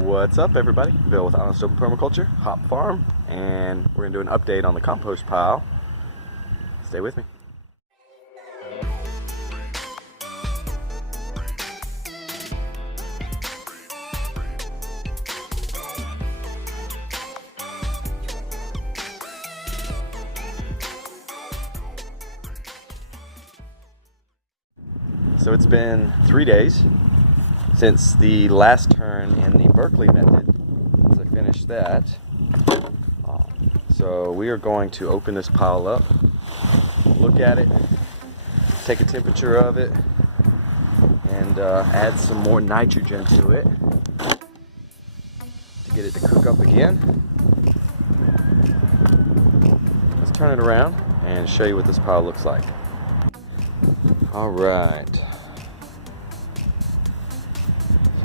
What's up, everybody? Bill with Honest Open Permaculture, Hop Farm, and we're gonna do an update on the compost pile. Stay with me. So it's been 3 days since the last turn in the Berkeley method, as I finished that. So we are going to open this pile up, look at it, take a temperature of it, and add some more nitrogen to it to get it to cook up again. Let's turn it around and show you what this pile looks like. All right.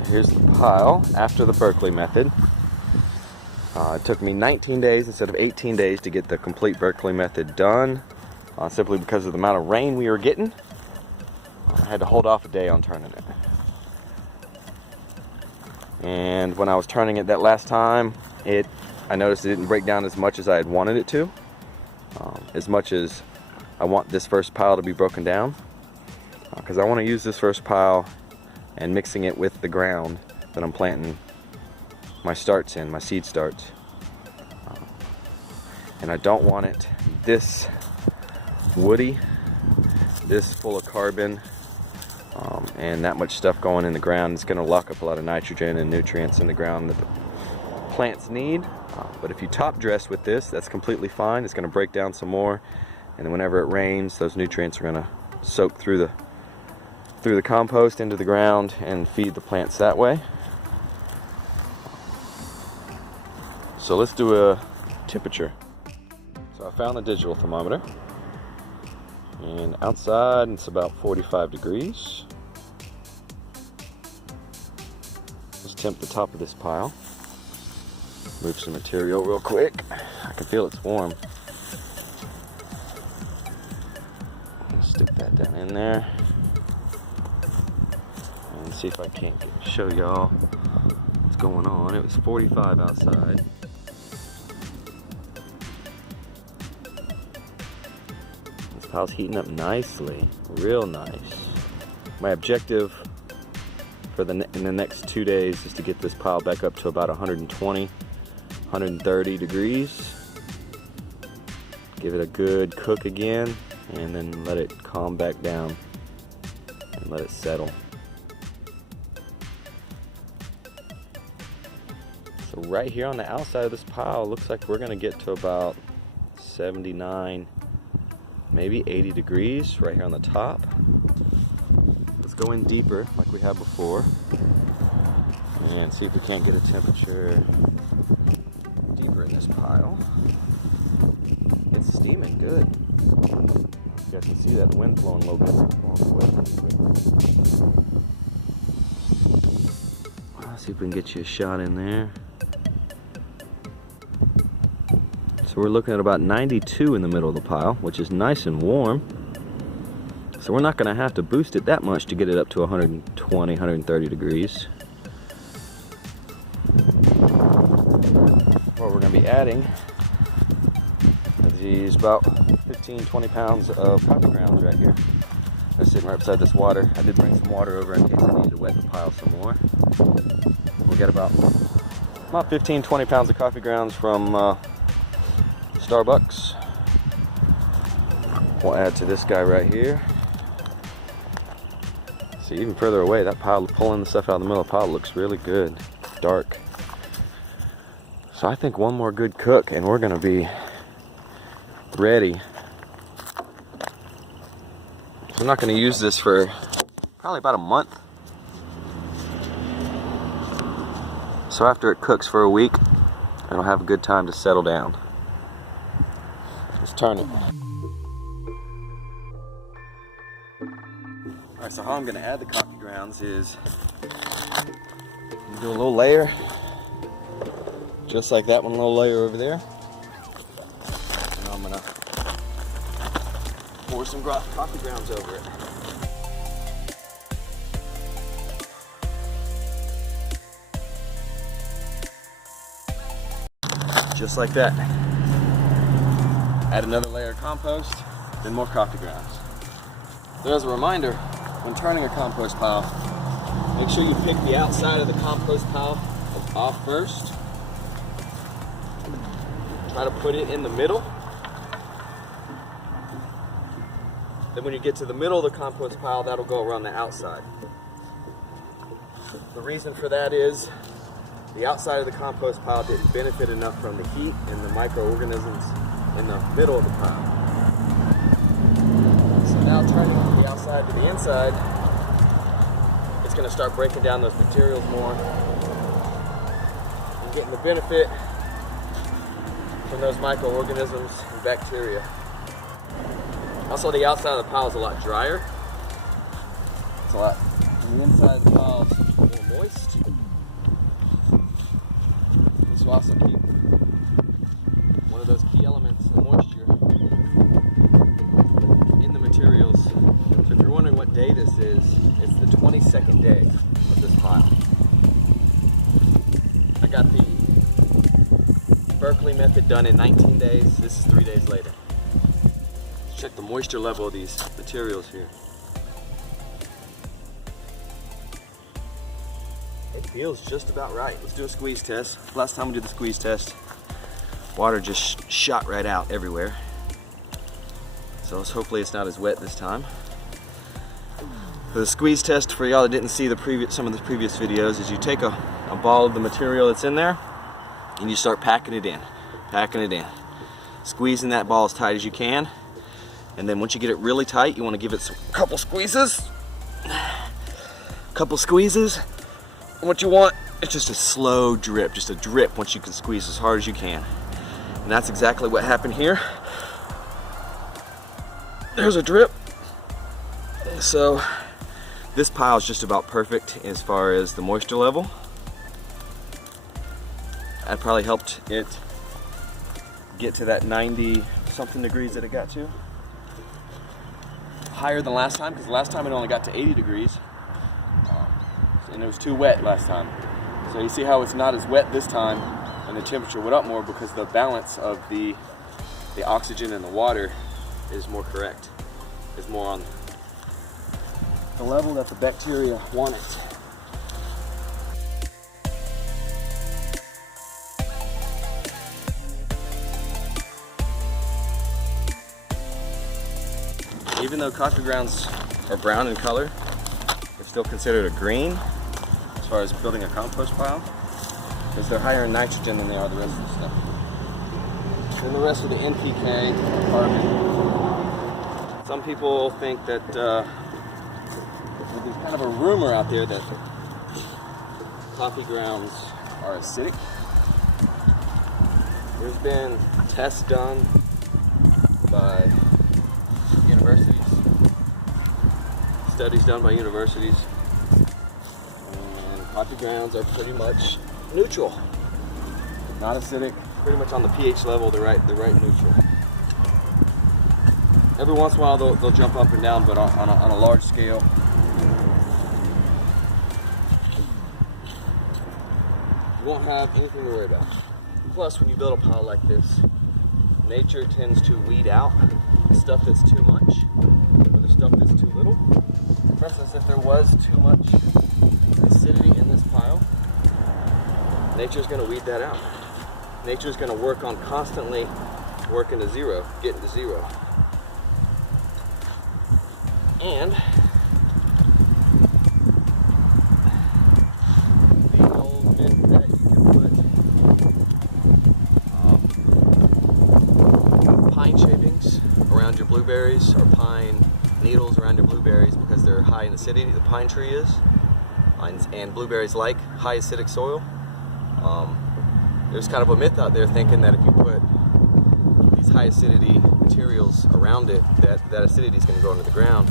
Here's the pile after the Berkeley method. It took me 19 days instead of 18 days to get the complete Berkeley method done, simply because of the amount of rain we were getting. I had to hold off a day on turning it. And when I was turning it that last time, I noticed it didn't break down as much as I had wanted it to, as much as I want this first pile to be broken down, because I want to use this first pile and mixing it with the ground that I'm planting my starts in, my seed starts. And I don't want it this woody, this full of carbon, and that much stuff going in the ground. It's going to lock up a lot of nitrogen and nutrients in the ground that the plants need. But if you top dress with this, that's completely fine. It's going to break down some more, and then whenever it rains, those nutrients are going to soak through the compost into the ground and feed the plants that way. So let's do a temperature. So I found the digital thermometer, and outside it's about 45 degrees. Let's temp the top of this pile. Move some material real quick. I can feel it's warm. Stick that down in there. And see if I can't show y'all what's going on. It was 45 outside. This pile's heating up nicely, real nice. My objective for in the next 2 days is to get this pile back up to about 120, 130 degrees. Give it a good cook again, and then let it calm back down and let it settle. So right here on the outside of this pile, looks like we're gonna get to about 79, maybe 80 degrees right here on the top. Let's go in deeper like we have before and see if we can't get a temperature deeper in this pile. It's steaming good. You guys can see that wind blowing a little bit. Let's see if we can get you a shot in there. So we're looking at about 92 in the middle of the pile, which is nice and warm. So we're not going to have to boost it that much to get it up to 120, 130 degrees. What we're going to be adding are these about 15, 20 pounds of coffee grounds right here. They're sitting right beside this water. I did bring some water over in case I needed to wet the pile some more. We got about 15, 20 pounds of coffee grounds from Starbucks. We'll add to this guy right here. See, even further away, that pile, pulling the stuff out of the middle of the pile, looks really good, dark. So I think one more good cook and we're gonna be ready. So I'm not gonna use this for probably about a month. So after it cooks for a week, it'll have a good time to settle down. Let's turn it. Alright, so how I'm going to add the coffee grounds is do a little layer, just like that one little layer over there. And I'm going to pour some coffee grounds over it. Just like that. Add another layer of compost, then more coffee grounds. So as a reminder, when turning a compost pile, make sure you pick the outside of the compost pile off first. Try to put it in the middle. Then when you get to the middle of the compost pile, that'll go around the outside. The reason for that is the outside of the compost pile didn't benefit enough from the heat and the microorganisms in the middle of the pile. So now turning the outside to the inside, it's going to start breaking down those materials more and getting the benefit from those microorganisms and bacteria. Also, the outside of the pile is a lot drier. It's a lot. And the inside of the pile is more moist. This will also keep one of those key elements, the moisture, in the materials. So if you're wondering what day this is, it's the 22nd day of this pile. I got the Berkeley method done in 19 days. This is 3 days later. Check the moisture level of these materials here. It feels just about right. Let's do a squeeze test. Last time we did the squeeze test, water just shot right out everywhere. So hopefully it's not as wet this time. For the squeeze test, for y'all that didn't see some of the previous videos, is you take a ball of the material that's in there and you start packing it in, squeezing that ball as tight as you can. And then once you get it really tight, you want to give it a couple squeezes. And what you want is just a slow drip, just a drip once you can squeeze as hard as you can. And that's exactly what happened here. There's a drip. So this pile is just about perfect as far as the moisture level. That probably helped it get to that 90 something degrees that it got to. Higher than last time, because last time it only got to 80 degrees. And it was too wet last time. So you see how it's not as wet this time, and the temperature went up more because the balance of the oxygen and the water is more correct. Is more on the level that the bacteria want it. Even though coffee grounds are brown in color, they're still considered a green as far as building a compost pile, because they're higher in nitrogen than they are the rest of the stuff. And the rest of the NPK, carbon. Some people think that there's kind of a rumor out there that coffee grounds are acidic. There's been tests done by universities, studies done by universities, and coffee grounds are pretty much neutral, not acidic, pretty much on the pH level, the right neutral. Every once in a while they'll jump up and down, but on a large scale, you won't have anything to worry about. Plus, when you build a pile like this, nature tends to weed out the stuff that's too much or the stuff that's too little. For instance, if there was too much acidity in this pile, nature's going to weed that out. Nature's going to work on constantly working to zero, getting to zero. And the old myth that you can put pine shavings around your blueberries or pine needles around your blueberries because they're high in acidity, the pine tree is, and blueberries like high acidic soil. There's kind of a myth out there thinking that if you put these high acidity materials around it, that acidity is going to go into the ground.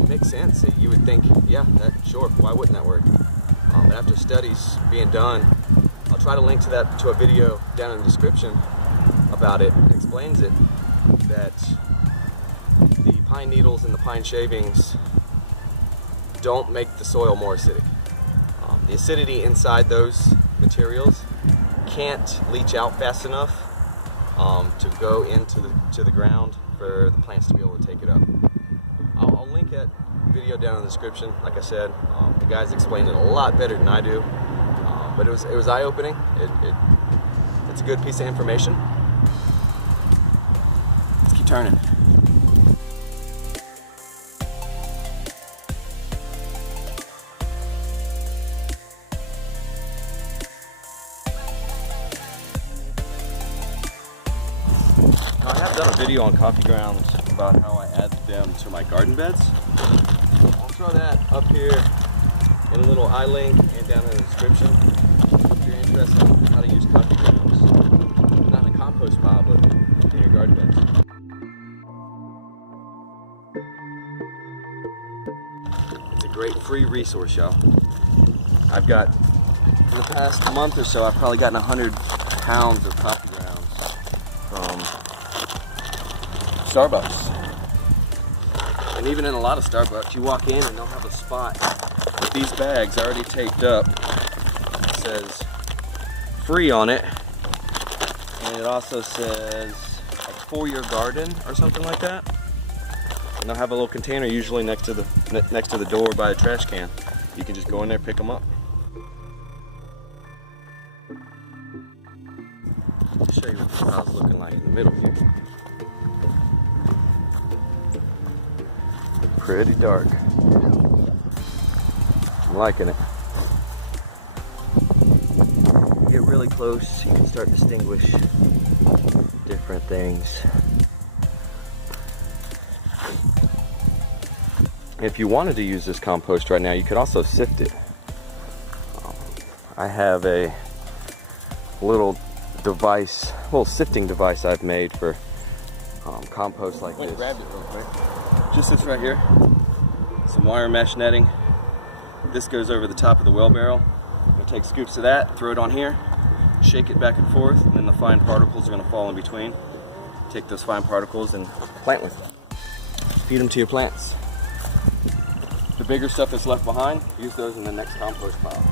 It makes sense. You would think, yeah, sure, why wouldn't that work? But after studies being done, I'll try to link to that to a video down in the description about it. It explains it, that the pine needles and the pine shavings don't make the soil more acidic. The acidity inside those materials can't leach out fast enough to go into the ground for the plants to be able to take it up. I'll link that video down in the description. Like I said, the guys explained it a lot better than I do, but it was eye-opening. It's a good piece of information. Let's keep turning. I have done a video on coffee grounds about how I add them to my garden beds. I'll throw that up here in a little eye link and down in the description if you're interested in how to use coffee grounds, not in a compost pile, but in your garden beds. It's a great free resource, y'all. I've got, for the past month or so, I've probably gotten 100 pounds of coffee grounds from Starbucks. And even in a lot of Starbucks, you walk in and they'll have a spot with these bags already taped up. It says free on it, and it also says like for your garden or something like that. And they'll have a little container usually next to the door by a trash can. You can just go in there, pick them up. I'll show you what the pile's looking like in the middle here. Pretty dark. I'm liking it. Get really close, you can start to distinguish different things. If you wanted to use this compost right now, you could also sift it. I have a little device, little sifting device I've made for compost like this. Grab it real quick. Just this right here. Some wire mesh netting. This goes over the top of the well barrel. I'm going to take scoops of that, throw it on here, shake it back and forth, and then the fine particles are going to fall in between. Take those fine particles and plant with them. Feed them to your plants. The bigger stuff that's left behind, use those in the next compost pile.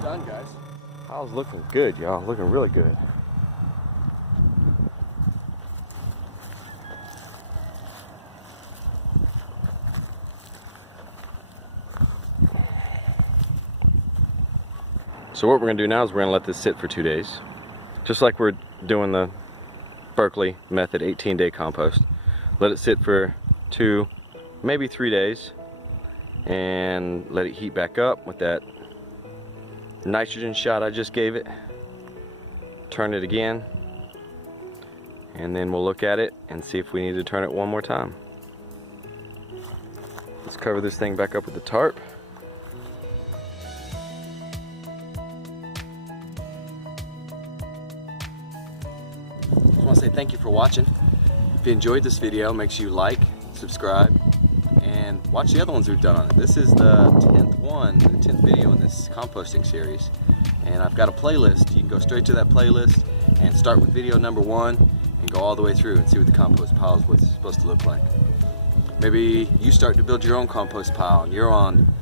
Done, guys. Pile's looking good, y'all. Looking really good. So what we're going to do now is we're going to let this sit for 2 days. Just like we're doing the Berkeley method 18-day compost. Let it sit for 2, maybe 3 days, and let it heat back up with that nitrogen shot I just gave it. Turn it again, and then we'll look at it and see if we need to turn it one more time. Let's cover this thing back up with the tarp. Just want to say thank you for watching. If you enjoyed this video, make sure you like, subscribe, and watch the other ones we've done on it. This is the 10th video in this composting series, and I've got a playlist. You can go straight to that playlist and start with video number 1 and go all the way through and see what the compost pile is what's supposed to look like. Maybe you start to build your own compost pile and you're on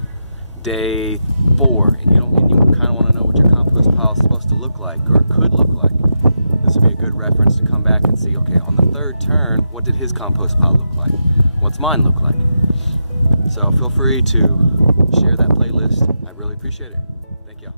day 4 and you kind of want to know what your compost pile is supposed to look like or could look like. This would be a good reference to come back and see, okay, on the 3rd turn, what did his compost pile look like? What's mine look like? So feel free to share that playlist. I really appreciate it. Thank you.